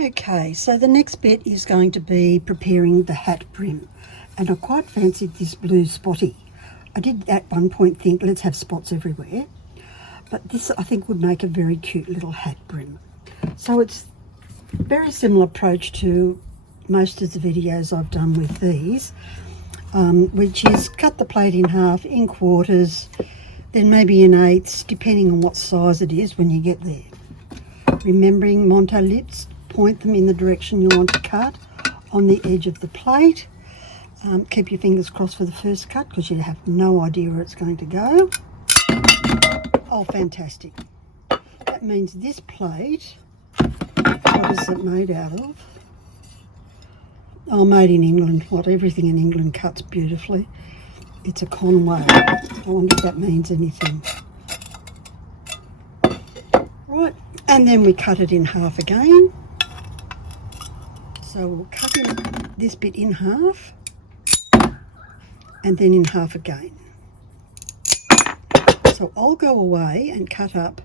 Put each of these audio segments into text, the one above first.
Okay, so the next bit is going to be preparing the hat brim, and I quite fancied this blue spotty. I did at one point think let's have spots everywhere, but this I think would make a very cute little hat brim. So it's a very similar approach to most of the videos I've done with these, which is cut the plate in half, in quarters, then maybe in eighths, depending on what size it is when you get there. Remembering Monte lips, point them in the direction you want to cut on the edge of the plate. Keep your fingers crossed for the first cut because you have no idea where it's going to go. Oh, fantastic. That means this plate, what is it made out of? Oh, made in England. What, everything in England cuts beautifully. It's a Conway. I wonder if that means anything. Right, and then we cut it in half again. So we'll cut this bit in half and then in half again. So I'll go away and cut up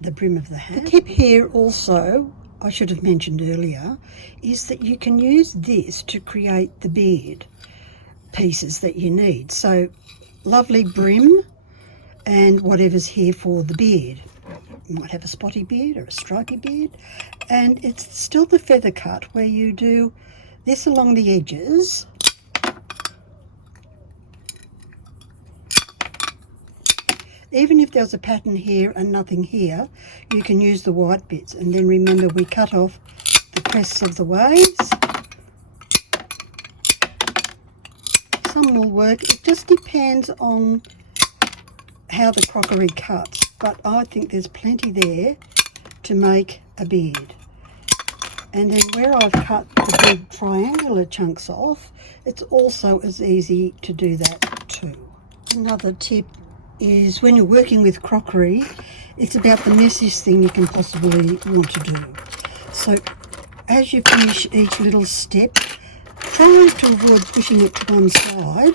the brim of the hat. The tip here also, I should have mentioned earlier, is that you can use this to create the beard pieces that you need. So lovely brim and whatever's here for the beard. You might have a spotty beard or a stripy beard, and it's still the feather cut where you do this along the edges even if there's a pattern here and nothing here, you can use the white bits. And then remember, we cut off the crests of the waves. Some will work, it just depends on how the crockery cuts, but I think there's plenty there to make a beard. And then where I've cut the big triangular chunks off, it's also as easy to do that too. Another tip is when you're working with crockery, it's about the messiest thing you can possibly want to do. So as you finish each little step, try to avoid pushing it to one side,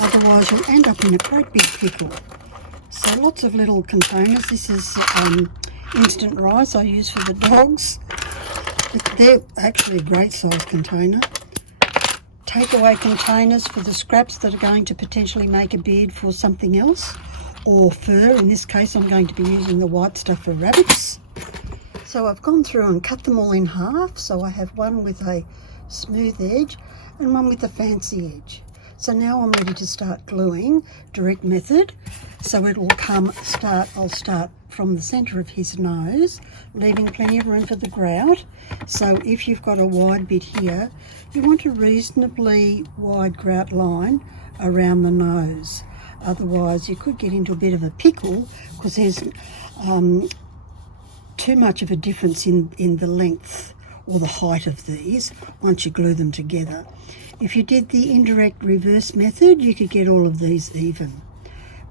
otherwise you'll end up in a great big pickle. So lots of little containers. This is instant rice I use for the dogs. They're actually a great size container. Takeaway containers for the scraps that are going to potentially make a beard for something else, or fur. In this case I'm going to be using the white stuff for rabbits. So I've gone through and cut them all in half. So I have one with a smooth edge and one with a fancy edge. So now I'm ready to start gluing, direct method. So it will I'll start from the centre of his nose, leaving plenty of room for the grout. So if you've got a wide bit here, you want a reasonably wide grout line around the nose. Otherwise you could get into a bit of a pickle because there's too much of a difference in the length or the height of these once you glue them together. If you did the indirect reverse method, you could get all of these even.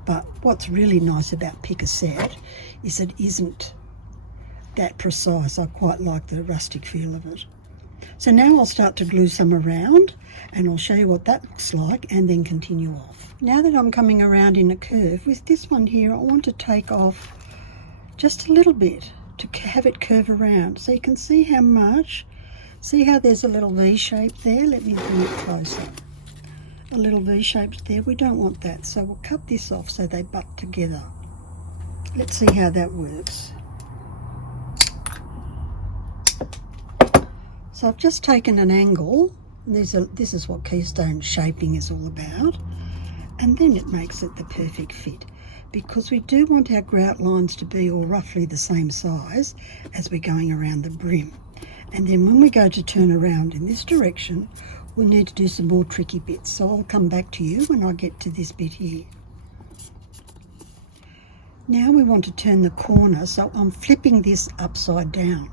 But what's really nice about Picassiette is it isn't that precise. I quite like the rustic feel of it. So now I'll start to glue some around and I'll show you what that looks like and then continue off. Now that I'm coming around in a curve, with this one here I want to take off just a little bit to have it curve around. So you can see how much, see how there's a little V shape there? Let me bring it closer. A little V shape there, we don't want that. So we'll cut this off so they butt together. Let's see how that works. So I've just taken an angle. This is what keystone shaping is all about. And then it makes it the perfect fit, because we do want our grout lines to be all roughly the same size as we're going around the brim. And then when we go to turn around in this direction, we'll need to do some more tricky bits. So I'll come back to you when I get to this bit here. Now we want to turn the corner, so I'm flipping this upside down.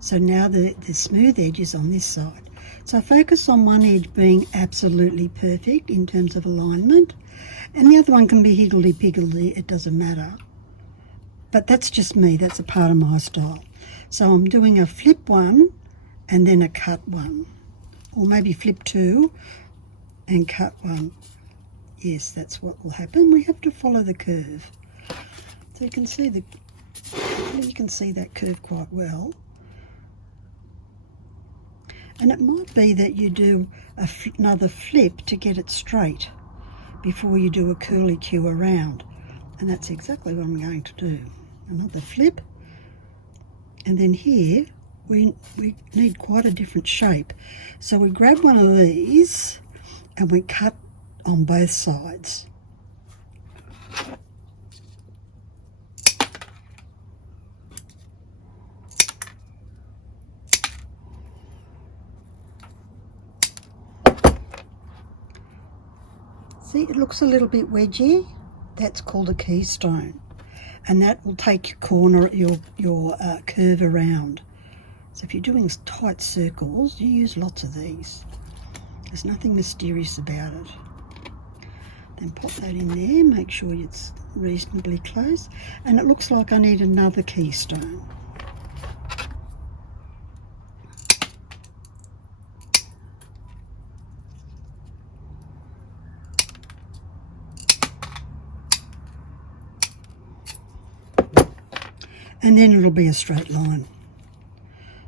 So now the smooth edge is on this side. So focus on one edge being absolutely perfect in terms of alignment, and the other one can be higgledy-piggledy, it doesn't matter. But that's just me, that's a part of my style. So I'm doing a flip one and then a cut one, or maybe flip two and cut one. Yes, that's what will happen. We have to follow the curve. So you can see that curve quite well. And it might be that you do another flip to get it straight before you do a curly cue around. And that's exactly what I'm going to do. Another flip. And then here, we need quite a different shape. So we grab one of these and we cut on both sides. See, it looks a little bit wedgy. That's called a keystone, and that will take your corner, your curve around. So if you're doing tight circles, you use lots of these. There's nothing mysterious about it. Then pop that in there, make sure it's reasonably close, and it looks like I need another keystone. And then it'll be a straight line.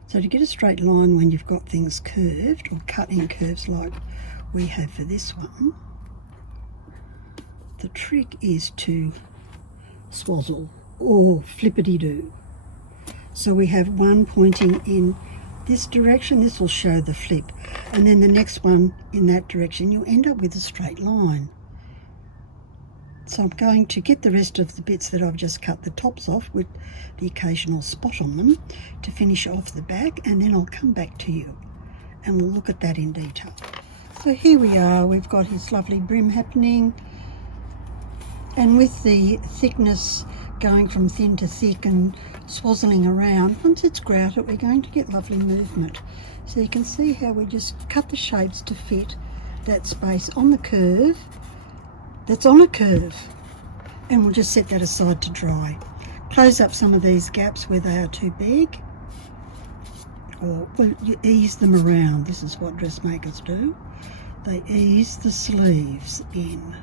So to get a straight line when you've got things curved or cut in curves like we have for this one, the trick is to swazzle or flippity-doo. So we have one pointing in this direction, this will show the flip, and then the next one in that direction. You end up with a straight line. So I'm going to get the rest of the bits that I've just cut the tops off with the occasional spot on them to finish off the back, and then I'll come back to you and we'll look at that in detail. So here we are, we've got his lovely brim happening, and with the thickness going from thin to thick and swazzling around, once it's grouted we're going to get lovely movement. So you can see how we just cut the shapes to fit that space on the curve that's on a curve, and we'll just set that aside to dry. Close up some of these gaps where they are too big, or well, you ease them around. This is what dressmakers do. They ease the sleeves in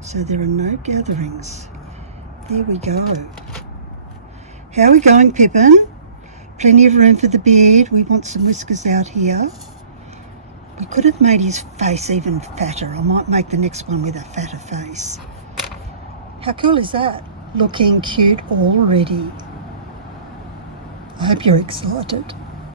so there are no gatherings. There we go. How are we going, Pippin? Plenty of room for the beard. We want some whiskers out here. We could have made his face even fatter. I might make the next one with a fatter face. How cool is that? Looking cute already. I hope you're excited.